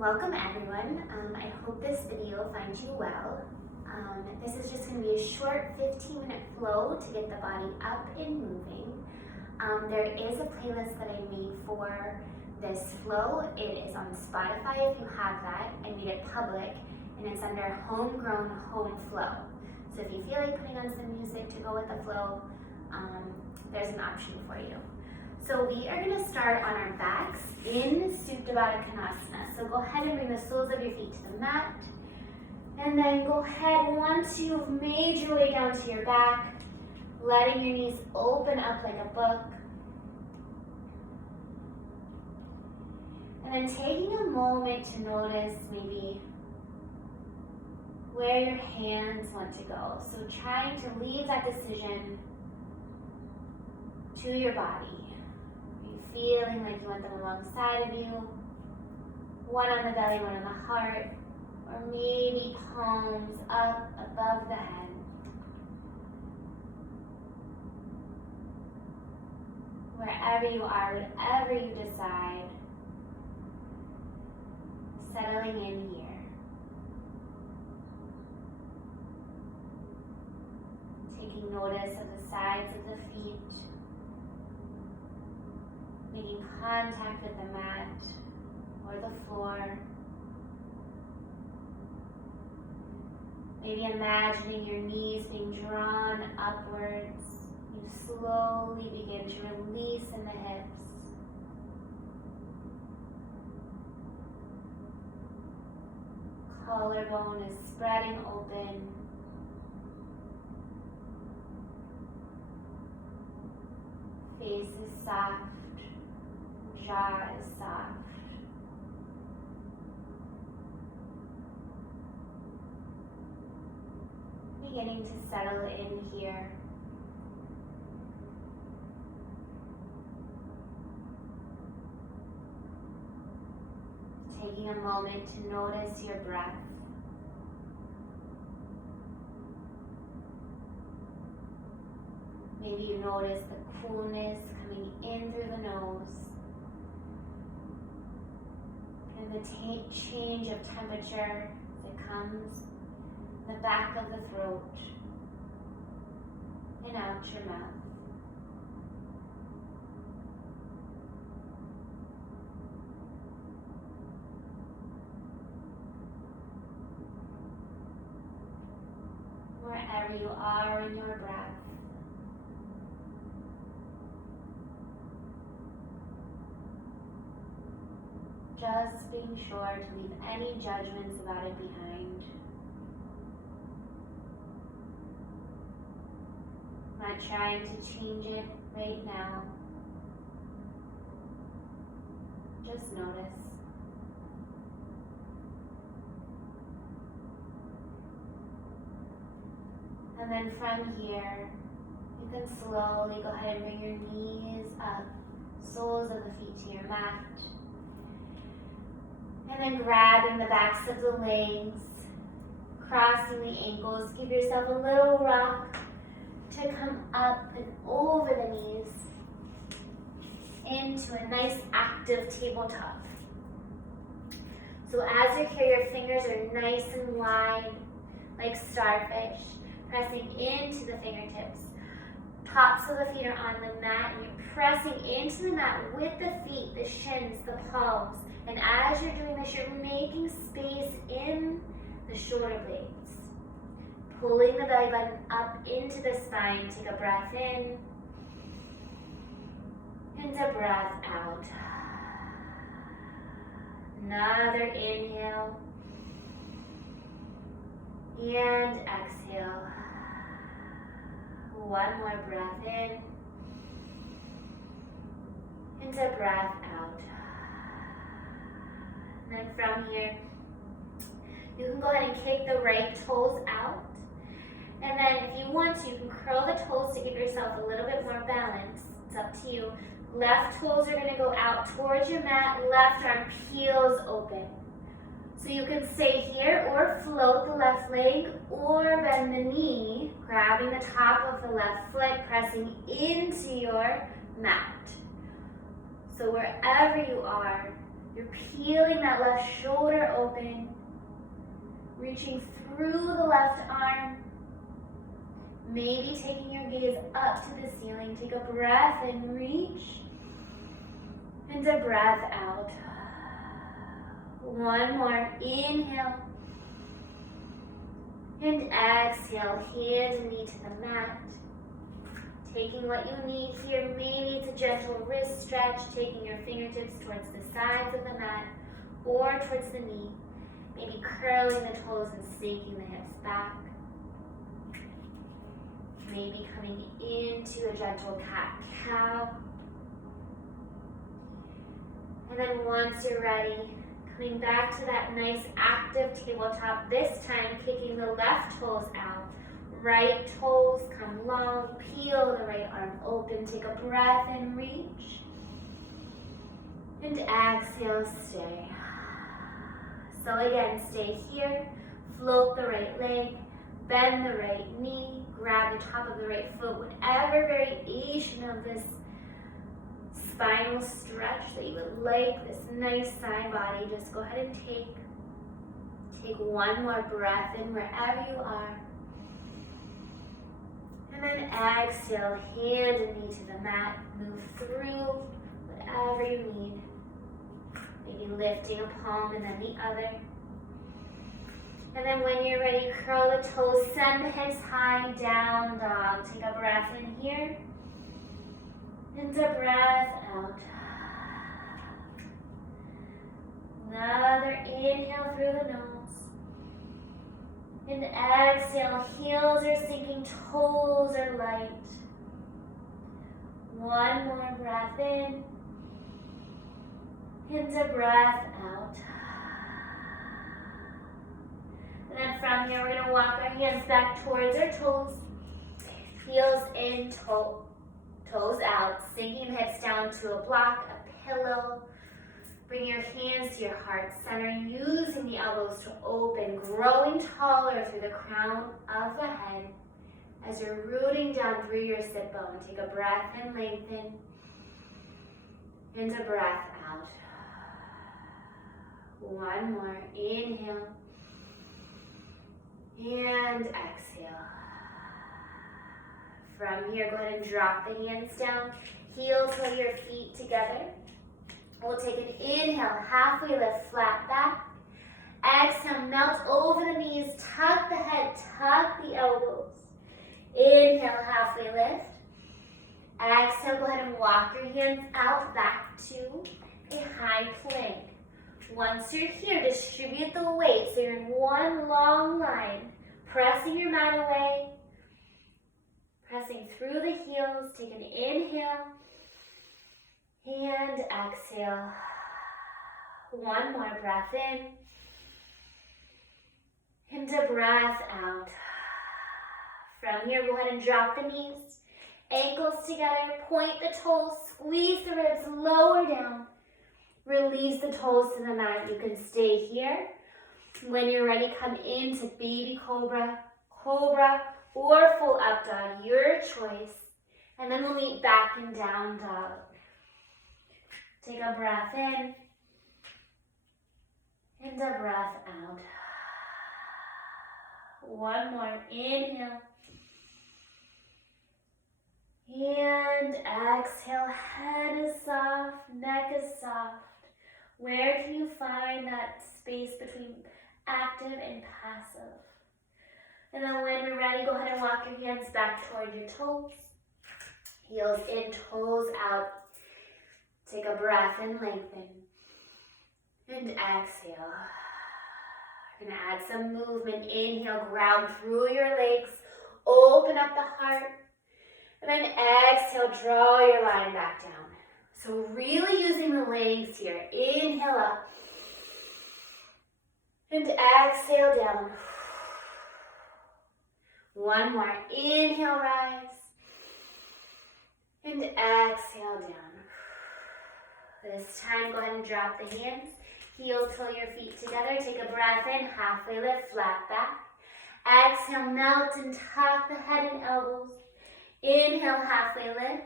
Welcome everyone. I hope this video finds you well. This is just going to be a short 15-minute flow to get the body up and moving. There is a playlist that I made for this flow. It is on Spotify if you have that. I made it public and it's under Homegrown Home Flow. So if you feel like putting on some music to go with the flow, there's an option for you. So we are going to start on our backs in Supta Baddha Konasana. So go ahead and bring the soles of your feet to the mat. And then go ahead, once you've made your way down to your back, letting your knees open up like a book. And then taking a moment to notice maybe where your hands want to go. So trying to leave that decision to your body. Feeling like you want them alongside of you, one on the belly, one on the heart, or maybe palms up above the head. Wherever you are, whatever you decide, settling in here. Taking notice of the sides of the feet, making contact with the mat or the floor. Maybe imagining your knees being drawn upwards. You slowly begin to release in the hips. Collarbone is spreading open. Face is soft. Jaw is soft. Beginning to settle in here. Taking a moment to notice your breath. Maybe you notice the coolness coming in through the nose. And the change of temperature that comes in the back of the throat and out your mouth. Wherever you are in your breath, just being sure to leave any judgments about it behind. Not trying to change it right now. Just notice. And then from here, you can slowly go ahead and bring your knees up, soles of the feet to your mat. And then grabbing the backs of the legs, crossing the ankles. Give yourself a little rock to come up and over the knees into a nice active tabletop. So as you're here, your fingers are nice and wide, like starfish, pressing into the fingertips. Tops of the feet are on the mat, and you're pressing into the mat with the feet, the shins, the palms. And as you're doing this, you're making space in the shoulder blades. Pulling the belly button up into the spine. Take a breath in. And a breath out. Another inhale. And exhale. One more breath in. And a breath out. And then from here, you can go ahead and kick the right toes out. And then if you want to, you can curl the toes to give yourself a little bit more balance. It's up to you. Left toes are going to go out towards your mat. Left arm peels open. So you can stay here or float the left leg or bend the knee, grabbing the top of the left foot, pressing into your mat. So wherever you are, You're peeling that left shoulder open, reaching through the left arm, maybe taking your gaze up to the ceiling. Take a breath and reach, and a breath out. One more, inhale, and exhale, hands and knee to the mat. Taking what you need here, maybe it's a gentle wrist stretch, taking your fingertips towards the sides of the mat or towards the knee. Maybe curling the toes and sinking the hips back. Maybe coming into a gentle cat-cow. And then once you're ready, coming back to that nice active tabletop, this time kicking the left toes out. Right toes come long, peel the right arm open, take a breath and reach. And exhale, stay. So again, stay here, float the right leg, bend the right knee, grab the top of the right foot, whatever variation of this spinal stretch that you would like, this nice side body, just go ahead and take one more breath in wherever you are. And then exhale, hand and knee to the mat, move through whatever you need. Maybe lifting a palm and then the other. And then when you're ready, curl the toes, send the hips high, down dog. Take a breath in here, and a breath out. Another inhale through the nose. And exhale, heels are sinking, toes are light. One more breath in, and a breath out. And then from here, we're gonna walk our hands back towards our toes. Heels in, toes out, sinking the hips down to a block, a pillow. Bring your hands to your heart center, using the elbows to open, growing taller through the crown of the head as you're rooting down through your sit bone. Take a breath and lengthen, and a breath out. One more, inhale, and exhale. From here, go ahead and drop the hands down, heel toe your feet together. We'll take an inhale, halfway lift, flat back. Exhale, melt over the knees, tuck the head, tuck the elbows. Inhale, halfway lift. Exhale, go ahead and walk your hands out back to a high plank. Once you're here, distribute the weight so you're in one long line, pressing your mat away, pressing through the heels. Take an inhale and exhale. One more breath in and a breath out. From here, go ahead and drop the knees, ankles together, point the toes, squeeze the ribs, lower down. Release the toes to the mat. You can stay here. When you're ready, come into baby cobra, cobra, or full up dog, your choice. And then we'll meet back in down dog. Take a breath in and a breath out. One more, inhale. And exhale, head is soft, neck is soft. Where can you find that space between active and passive? And then when you're ready, go ahead and walk your hands back toward your toes. Heels in, toes out. Take a breath and lengthen. And exhale. We're gonna add some movement. Inhale, ground through your legs. Open up the heart. And then exhale, draw your line back down. So really using the legs here. Inhale up. And exhale down. One more. Inhale, rise. And exhale down. This time, go ahead and drop the hands. Heel toe your feet together. Take a breath in. Halfway lift, flat back. Exhale, melt and tuck the head and elbows. Inhale, halfway lift.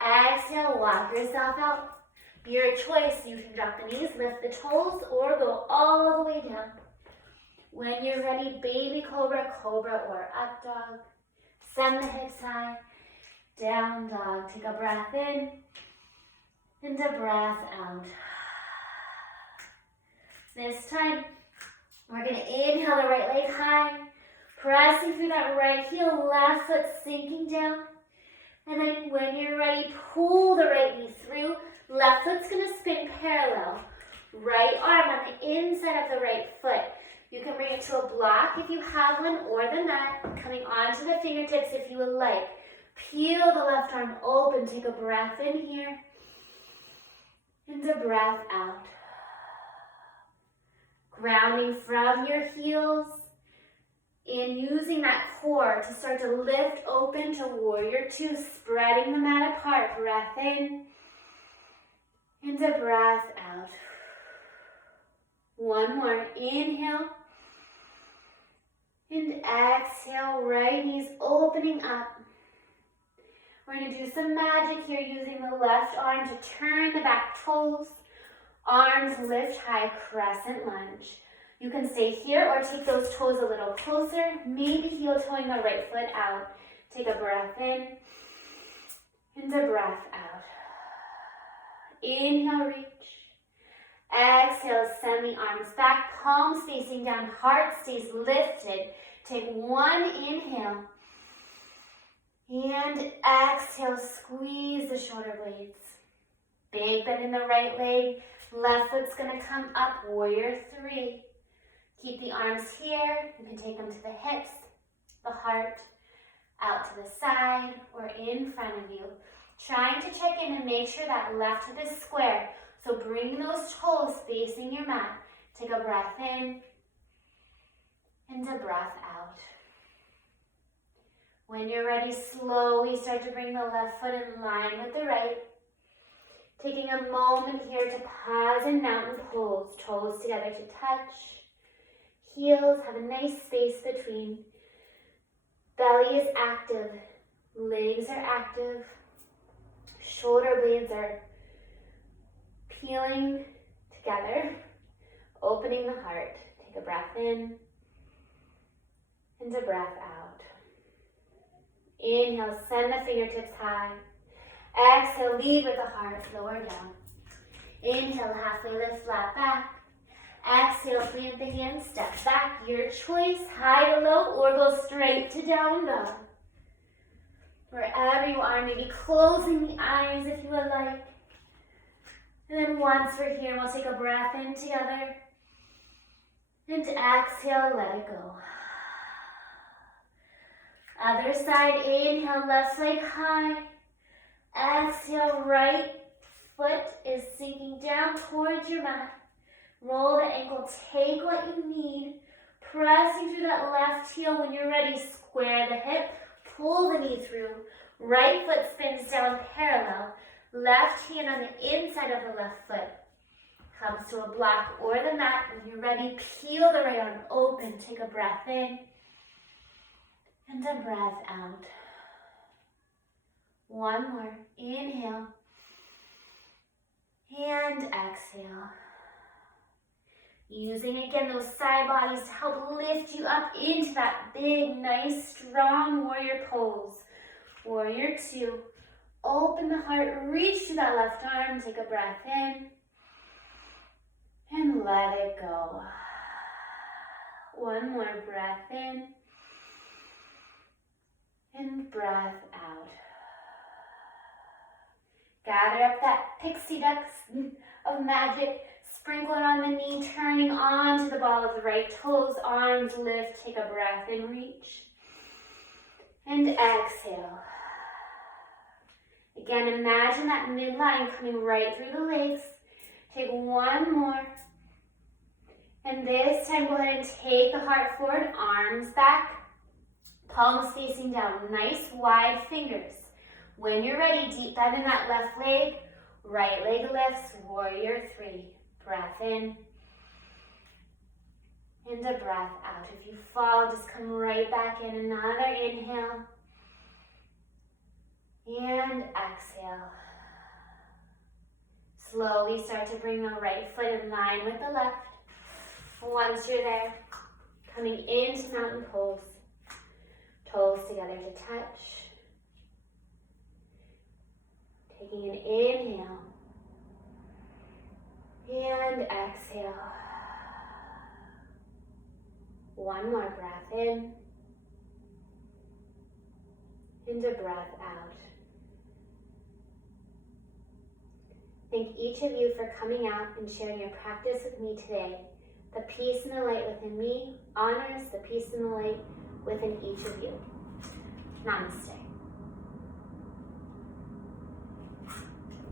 Exhale, walk yourself out. Your choice, you can drop the knees, lift the toes, or go all the way down. When you're ready, baby cobra, cobra, or up dog. Send the hips high, down dog. Take a breath in, and a breath out. This time, we're gonna inhale the right leg high, pressing through that right heel, left foot sinking down. And then when you're ready, pull the right knee through. Left foot's gonna spin parallel. Right arm on the inside of the right foot. You can bring it to a block if you have one, or the mat, coming onto the fingertips if you would like. Peel the left arm open, take a breath in here, and a breath out. Grounding from your heels, and using that core to start to lift open to warrior two, spreading the mat apart. Breath in, and a breath out. One more, inhale, and exhale, right knees opening up. We're going to do some magic here using the left arm to turn the back toes. Arms lift high, crescent lunge. You can stay here or take those toes a little closer, maybe heel toeing the right foot out. Take a breath in, and a breath out. Inhale, reach. Exhale, send the arms back, palms facing down, heart stays lifted. Take one inhale. And exhale, squeeze the shoulder blades. Big bend in the right leg. Left foot's gonna come up, warrior three. Keep the arms here. You can take them to the hips, the heart, out to the side, or in front of you. Trying to check in and make sure that left hip is square. So bring those toes facing your mat. Take a breath in and a breath out. When you're ready, slowly start to bring the left foot in line with the right. Taking a moment here to pause in mountain pose. Toes together to touch. Heels have a nice space between. Belly is active. Legs are active. Shoulder blades are peeling together. Opening the heart. Take a breath in and a breath out. Inhale, send the fingertips high. Exhale, lead with the heart, lower down. Inhale, halfway lift, flat back. Exhale, plant the hands, step back. Your choice, high to low, or go straight to down dog. Wherever you are, maybe closing the eyes if you would like. And then once we're here, we'll take a breath in together. And exhale, let it go. Other side, inhale, left leg high. Exhale, right foot is sinking down towards your mat. Roll the ankle, take what you need. Pressing through that left heel. When you're ready, square the hip, pull the knee through. Right foot spins down parallel. Left hand on the inside of the left foot comes to a block or the mat. When you're ready, peel the right arm open. Take a breath in and a breath out. One more. Inhale and exhale. Using again those side bodies to help lift you up into that big, nice, strong warrior pose. Warrior two. Open the heart, reach to that left arm, take a breath in, and let it go. One more breath in, and breath out. Gather up that pixie dust of magic, sprinkle it on the knee, turning onto the ball of the right toes, arms lift, take a breath in, reach, and exhale. Again, imagine that midline coming right through the legs. Take one more. And this time, go ahead and take the heart forward, arms back, palms facing down, nice wide fingers. When you're ready, deep dive in that left leg, right leg lifts, warrior three. Breath in and a breath out. If you fall, just come right back in. Another inhale. And exhale. Slowly start to bring the right foot in line with the left. Once you're there, coming into mountain pose. Toes together to touch. Taking an inhale. And exhale. One more breath in. And a breath out. Thank each of you for coming out and sharing your practice with me today. The peace and the light within me honors the peace and the light within each of you. Namaste.